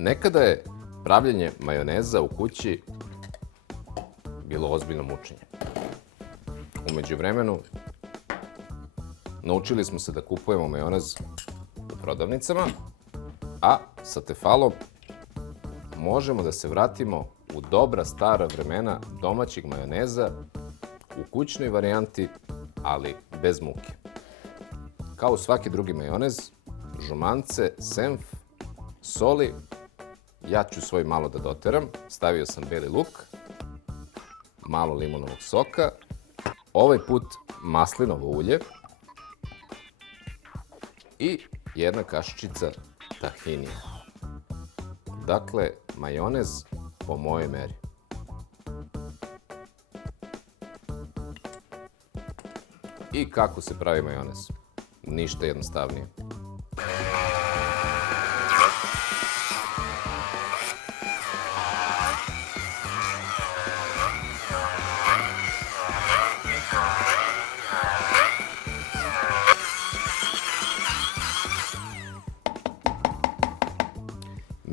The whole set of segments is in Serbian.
Nekada je pravljenje majoneza u kući bilo ozbiljno mučenje. U međuvremenu naučili smo se da kupujemo majonez u prodavnicama, a sa Tefalom možemo da se vratimo u dobra stara vremena domaćeg majoneza u kućnoj varijanti, ali bez muke. Kao svaki drugi majonez, žumance, senf, soli, ja ću svoj malo da doteram, stavio sam beli luk, malo limunovog soka, ovaj put maslinovo ulje i jedna kašičica tahinija. Dakle, majonez po mojoj meri. I kako se pravi majonez? Ništa jednostavnije.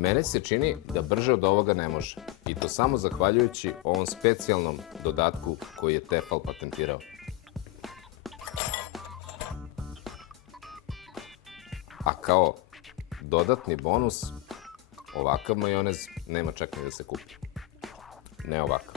Mene se čini da brže od ovoga ne može. I to samo zahvaljujući ovom specijalnom dodatku koji je Tefal patentirao. A kao dodatni bonus, ovakav majonez nema čak ni da se kupi. Ne ovakav.